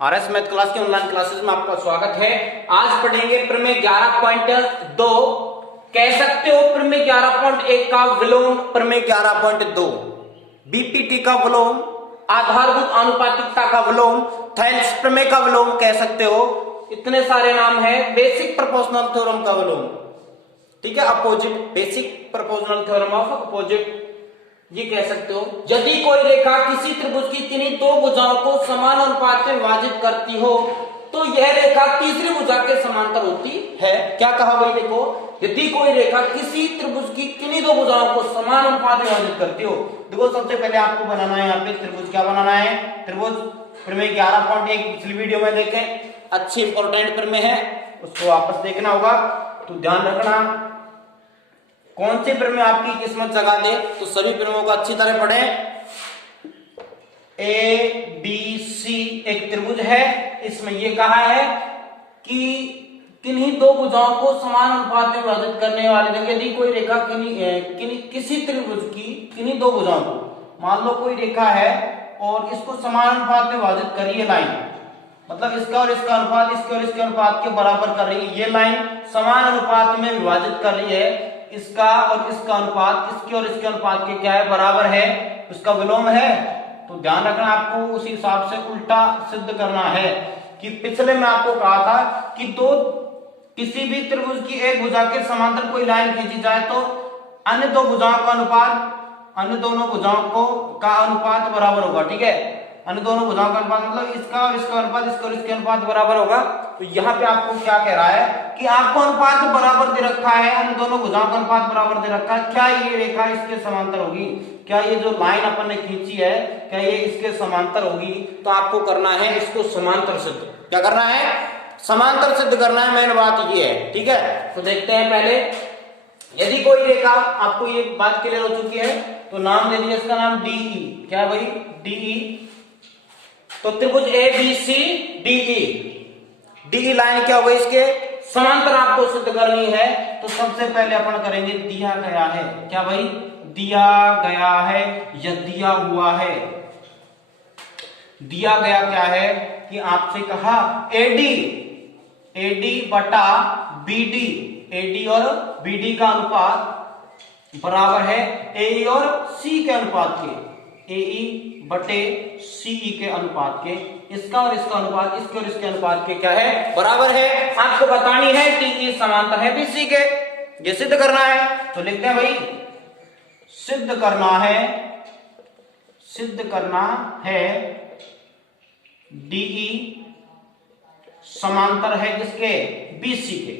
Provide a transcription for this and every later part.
RS math class के online classes में आपका स्वागत है। आज पढ़ेंगे प्रमेय 11.2। कह सकते हो प्रमेय 11.1 का विलोम प्रमेय 11.2, बीपीटी का विलोम, आधारभूत आनुपातिकता का विलोम, थेल्स प्रमेय का विलोम कह सकते हो। इतने सारे नाम है। बेसिक प्रोपोर्शनल थ्योरम का विलोम, ठीक है, opposite, basic proportional theorem of opposite ये कह सकते हो। यदि कोई रेखा किसी त्रिभुज की किन्हीं दो भुजाओं को समान अनुपात में विभाजित करती हो तो यह रेखा तीसरी भुजा के समांतर होती है। क्या कहा भाई? देखो, यदि कोई रेखा किसी त्रिभुज की किन्हीं दो भुजाओं को समान अनुपात में विभाजित करती हो, देखो सबसे पहले आपको बनाना है यहाँ पे त्रिभुज। क्या बनाना है? त्रिभुज। प्रमेय 11.1 पिछली वीडियो में देखें, अच्छी इंपॉर्टेंट प्रमेय है, उसको वापस देखना होगा। तो ध्यान रखना कौन से प्रमेय आपकी किस्मत जगा दे, तो सभी प्रमेयों को अच्छी तरह पढ़ें। ए बी सी एक त्रिभुज है, इसमें ये कहा है कि किन्हीं दो भुजाओं को समान अनुपात में विभाजित करने वाली, यदि कोई रेखा किसी त्रिभुज की किन्हीं दो भुजाओं को, मान लो कोई रेखा है और इसको समान अनुपात में विभाजित करी है लाइन, मतलब इसका और इसका अनुपात इसके और इसके अनुपात के बराबर कर रही है। ये लाइन समान अनुपात में विभाजित कर रही है, इसका और इसका अनुपात इसके और इसके अनुपात के क्या है? बराबर है, उसका विलोम है। तो ध्यान रखना, आपको उसी हिसाब से उल्टा सिद्ध करना है कि पिछले में आपको कहा था कि किसी भी त्रिभुज की एक भुजा के समांतर कोई लाइन खींची जाए तो अन्य दो भुजाओं का अनुपात, अन्य दोनों भुजाओं का अनुपात बराबर होगा, ठीक है। अन्य दोनों भुजाओं का अनुपात मतलब इसका और इसका अनुपात इसका और इसके अनुपात बराबर होगा। तो यहाँ पे आपको क्या कह रहा है कि आपको अनुपात बराबर दे रखा है, अन्य दोनों भुजाओं का अनुपात बराबर दे रखा है। क्या ये रेखा इसके समांतर होगी? क्या ये जो लाइन अपन ने खींची है क्या ये इसके समांतर होगी? तो आपको करना है इसको समांतर सिद्ध। क्या करना है? समांतर सिद्ध करना है, मेन बात ये है, ठीक है। तो देखते हैं पहले, यदि कोई रेखा, आपको ये बात क्लियर हो चुकी है, तो नाम दे दिया, इसका नाम डीई। क्या भाई? डीई। तो त्रिभुज A B C DE, DE line क्या होगी? इसके समांतर आपको सिद्ध करनी है। तो सबसे पहले अपन करेंगे दिया गया है। क्या भाई? दिया गया है या दिया हुआ है। दिया गया क्या है कि आपसे कहा एडी, एडी बटा बीडी, एडी और बीडी का अनुपात बराबर है एई और सी के अनुपात के, एई बटे सीई के अनुपात के। इसका और इसका अनुपात इसके और इसके अनुपात के क्या है? बराबर है। आपको बतानी है कि ये समांतर है बीसी के, ये सिद्ध करना है। तो लिखते हैं भाई, सिद्ध करना है, सिद्ध करना है डीई समांतर है जिसके? बीसी के,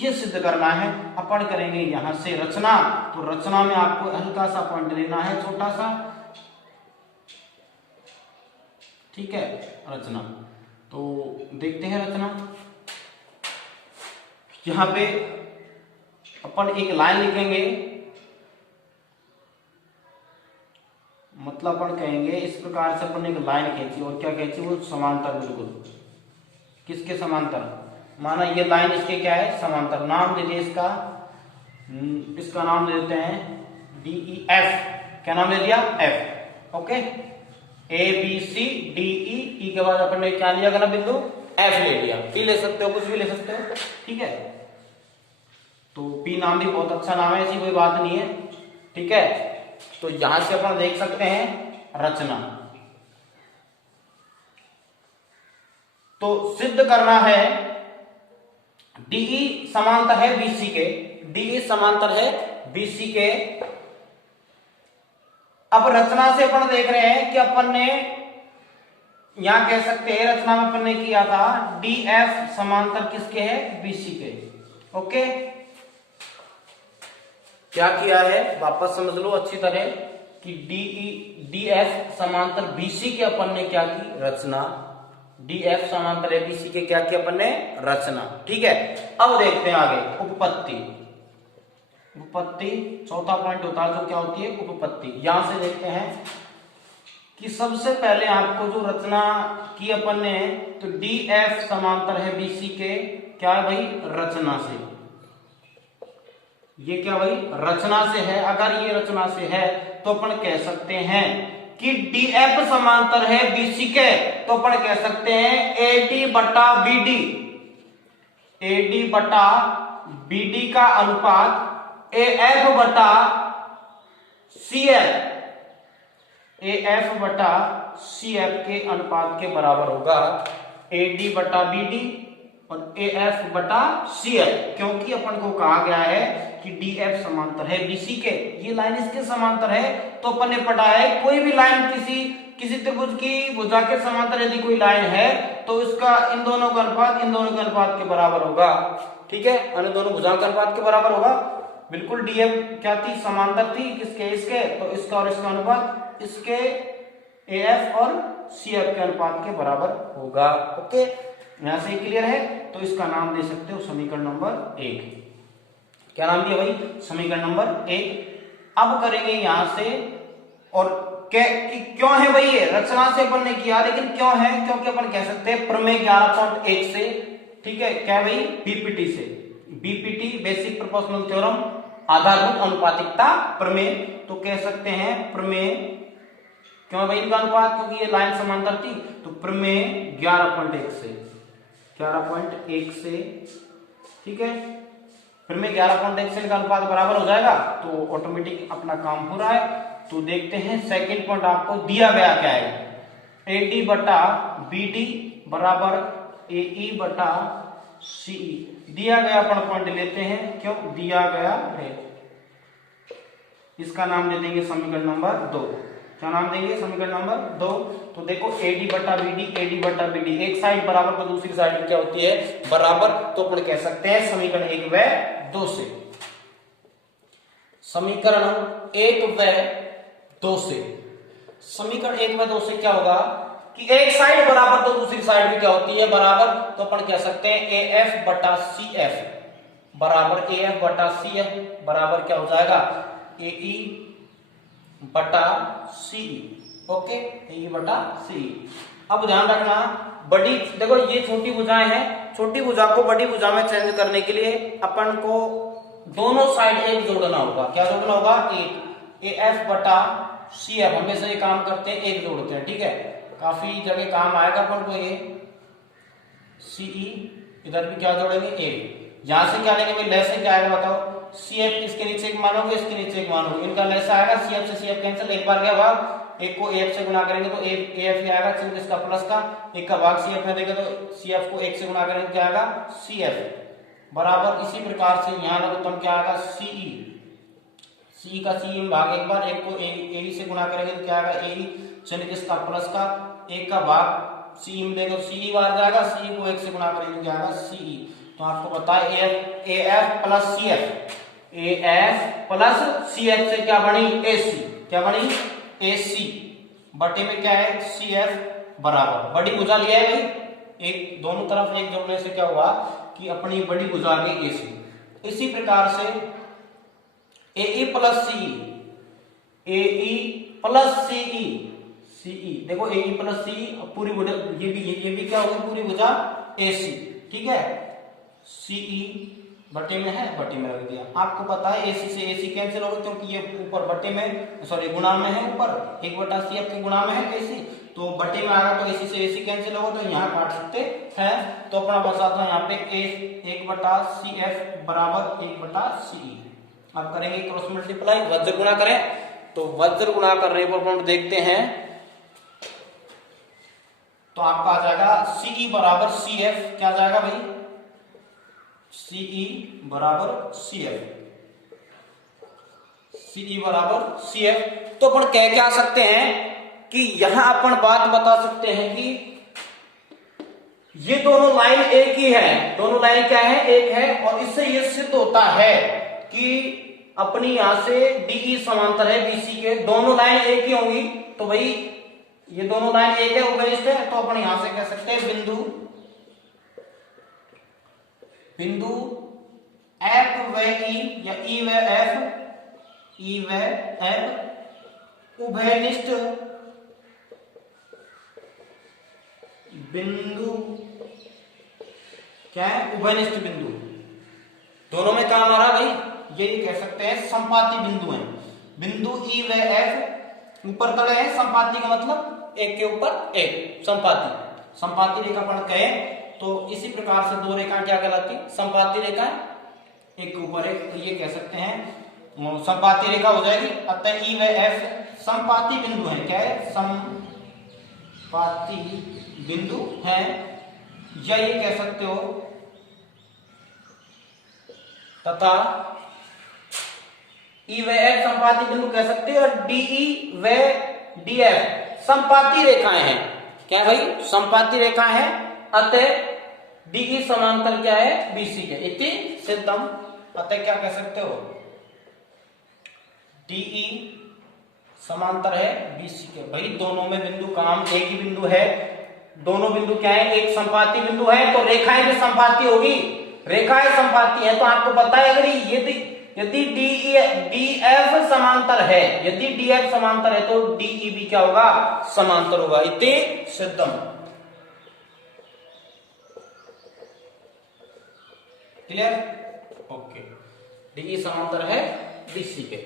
ये सिद्ध करना है। अपन करेंगे यहां से रचना। तो रचना में आपको हल्का सा पॉइंट लेना है, छोटा सा, ठीक है। रचना तो देखते हैं रचना। यहां पे अपन एक लाइन लिखेंगे, मतलब अपन कहेंगे इस प्रकार से अपन एक लाइन खींची, और क्या खींची? वो समांतर, बिल्कुल किसके समांतर? माना ये लाइन इसके क्या है? समांतर। नाम दे दिए इसका, इसका नाम दे देते हैं डीई एफ। क्या नाम दे दिया? F. Okay, A B C D E के बाद अपन ने क्या लिया? अगर बिंदु एफ ले लिया। पी ले सकते हो, कुछ भी ले सकते हो, ठीक है। तो पी नाम भी बहुत अच्छा नाम है, ऐसी कोई बात नहीं है, ठीक है। तो यहां से अपन देख सकते हैं रचना। तो सिद्ध करना है डीई समांतर है बीसी के, डीई समांतर है बीसी के। अब रचना से अपन देख रहे हैं कि अपन ने यहां कह सकते हैं, रचना में अपन ने किया था डीएफ समांतर किसके है? बीसी के। ओके, क्या किया है वापस समझ लो अच्छी तरह कि डीएफ समांतर बीसी के अपन ने क्या की? रचना। डीएफ समांतर है बीसी के, क्या किया अपन ने? रचना, ठीक है। अब देखते हैं आगे उपपत्ति। उपपत्ति चौथा पॉइंट होता है, जो क्या होती है? उपपत्ति। यहां से देखते हैं कि सबसे पहले आपको जो रचना की अपन ने, तो डीएफ समांतर है बीसी के, क्या है भाई? रचना से। ये क्या भाई? रचना से है। अगर ये रचना से है तो अपन कह सकते हैं कि DF समांतर है BC के, तो अपन कह सकते हैं AD बटा BD, AD बटा BD का अनुपात AF बटा CF, AF बटा CF के अनुपात के बराबर होगा। AD बटा BD और AF बटा CF, क्योंकि अपन को कहा गया है कि DF समांतर है BC के, ये लाइन इसके समांतर है, तो अपन ने पढ़ा है कोई भी लाइन किसी त्रिभुज की भुजा के समांतर यदि कोई लाइन है तो इसका इन दोनों का अनुपात के बराबर होगा। ठीक है, इन दोनों भुजाओं का अनुपात के बराबर होगा। बिल्कुल DF क्या थी, समांतर थी किसके, इसके, तो इसका और इसका अनुपात इसके AF और CF के अनुपात के बराबर होगा। ओके, यहां से क्लियर है, तो इसका नाम दे सकते हो समीकरण नंबर 1। क्या नाम दिया भाई, समीकरण नंबर 1। अब करेंगे यहां से, और क्यों है भाई ये, रचना से अपन ने किया, लेकिन क्यों है, क्योंकि अपन कह सकते हैं प्रमेय 11.1 से, ठीक है, क्या भाई, BPT से, BPT बेसिक प्रोपोर्शनल थ्योरम, आधारभूत अनुपातिकता प्रमेय, तो कह सकते हैं प्रमेय, क्यों भाई इनका अनुपात, क्योंकि ये लाइन समांतर थी, तो प्रमेय 11.1 से, ठीक है, प्रमेय 11.1 से इनका अनुपात बराबर हो जाएगा, तो ऑटोमेटिक अपना काम हो रहा है। तो देखते हैं सेकंड पॉइंट आपको दिया गया क्या है, AD बटा BD बराबर AE बटा CE दिया गया, अपन पॉइंट लेते हैं, क्यों दिया गया है, इसका नाम दे देंगे समीकरण नंबर 2। क्या नाम देंगे, समीकरण नंबर 2। तो देखो AD बटा BD, एक साइड बराबर तो दूसरी साइड क्या होती है, बराबर, तो अपन कह सकते हैं समीकरण 1 व 2 से, समीकरण 1 व 2 से, समीकरण 1 व 2 से क्या होगा कि एक साइड बराबर तो दूसरी साइड भी क्या होती है, बराबर, तो अपन कह सकते हैं AF बटा CF बराबर AF बटा CF बराबर क्या हो जाएगा, AE बटा CE। ओके, AE बटा CE। अब ध्यान रखना, बड़ी, देखो ये छोटी भुजाएं हैं, छोटी भुजा को बड़ी भुजा में चेंज करने के लिए अपन को दोनों साइड एक जोड़ना होगा। क्या जोड़ना होगा, एक, AF बटा CF, हमेशा ये काम करते हैं, एक जोड़ते हैं, ठीक है, काफी जगह काम आएगा अपन को ये, CE इधर भी क्या जोड़ेंगे, एक, यहां से क्या लेंगे, लेस से क्या आएगा बताओ, CF इसके नीचे एक मानोगे, इसके नीचे एक मानोगे, इनका लेस आएगा, CF से CF कैंसिल, एक बार गया भाग, एक को AF से गुणा करेंगे तो AF ही आएगा, चिन्ह इसका प्लस का, एक का भाग CF में देंगे तो CF को 1 से गुणा करेंगे तो क्या आएगा, CF बराबर, इसी प्रकार से यहाँ लघुत्तम क्या आएगा, CE का CE में भाग एक बार, एक को AE से गुणा करेंगे तो क्या आएगा, AE, चिन्ह किसका प्लस का, एक का भाग CE में देंगे तो CE बार जाएगा, CE को 1 से गुणा करेंगे तो क्या आएगा, CE। तो आपको पता है AF plus CF, AF plus CF से क्या बनी, AC, क्या बनी, AC बटे में क्या है, CF बराबर, बड़ी भुजा लिया है भाई, एक दोनों तरफ एक जोड़ने से क्या हुआ कि अपनी बड़ी भुजा आ गई AC। इसी प्रकार से AE plus CE, AE plus CE, देखो AE प्लस CE, पूरी भुजा, ये भी क्या होगी, पूरी भुजा AC, ठीक है, CE बटे में है, बटे में रख दिया। आपको पता है AC से AC कैंसिल होगा, क्योंकि ये ऊपर बटे में, सॉरी गुणा में है, ऊपर 1 बटा CF के गुणा में है AC, तो बटे में आएगा तो AC से AC कैंसिल होगा, तो यहाँ काट सकते हैं, तो अपना बचा था यहाँ पे 1 बटा CF बराबर 1 बटा CE। अब करेंगे क्रॉस मल्टीप्लाई, वज्र गुणा करें, तो वज्र गुणा करने पर हम देखते हैं, तो आपका आ जाएगा CE बराबर CF, क्या आ जाएगा भाई, CE बराबर CF, CE बराबर CF। तो अपन कह क्या सकते हैं कि यहां अपन बात बता सकते हैं कि ये दोनों लाइन एक ही है, दोनों लाइन क्या है, एक है, और इससे ये सिद्ध होता है कि अपनी यहां से DE समांतर है BC के, दोनों लाइन एक ही होंगी, तो भाई ये दोनों लाइन एक है, उपरिष्ठ है, तो अपन यहां से कह सकते हैं बिंदु F व E या E व F उभयनिष्ठ बिंदु, क्या है, उभयनिष्ठ बिंदु, दोनों में काम आ रहा भाई, ये कह सकते हैं संपाती बिंदु हैं, बिंदु E व F ऊपर तले है, संपाती का मतलब एक के ऊपर एक, संपाती। संपाती रेखा पढ़ के तो इसी प्रकार से दो रेखा क्या कहलाती, संपाती रेखा, एक के ऊपर एक, तो ये कह सकते हैं संपाती रेखा हो जाएगी। अतः ई व एफ संपाती बिंदु है। क्या है, संपाती बिंदु है, या ये कह सकते हो तथा ई व एफ संपाती बिंदु कह सकते हो, और डीई व डीएफ संपाती रेखाएं हैं। क्या भाई, संपाती रेखाएं हैं। अतः डीई समांतर क्या है, बीसी के, इति सिद्धम। अतः क्या कह सकते हो, डीई समांतर है बीसी के। भाई दोनों में बिंदु काम एक ही बिंदु है, दोनों बिंदु क्या है, एक संपाती बिंदु है, तो रेखाएं भी संपाती होगी, रेखाएं संपाती है। तो आपको पता है अगर यदि डीएफ समांतर है, यदि डीएफ समांतर है तो डीई भी क्या होगा, समांतर होगा, इति सिद्धम। Clear, okay. डीई समांतर है बीसी के।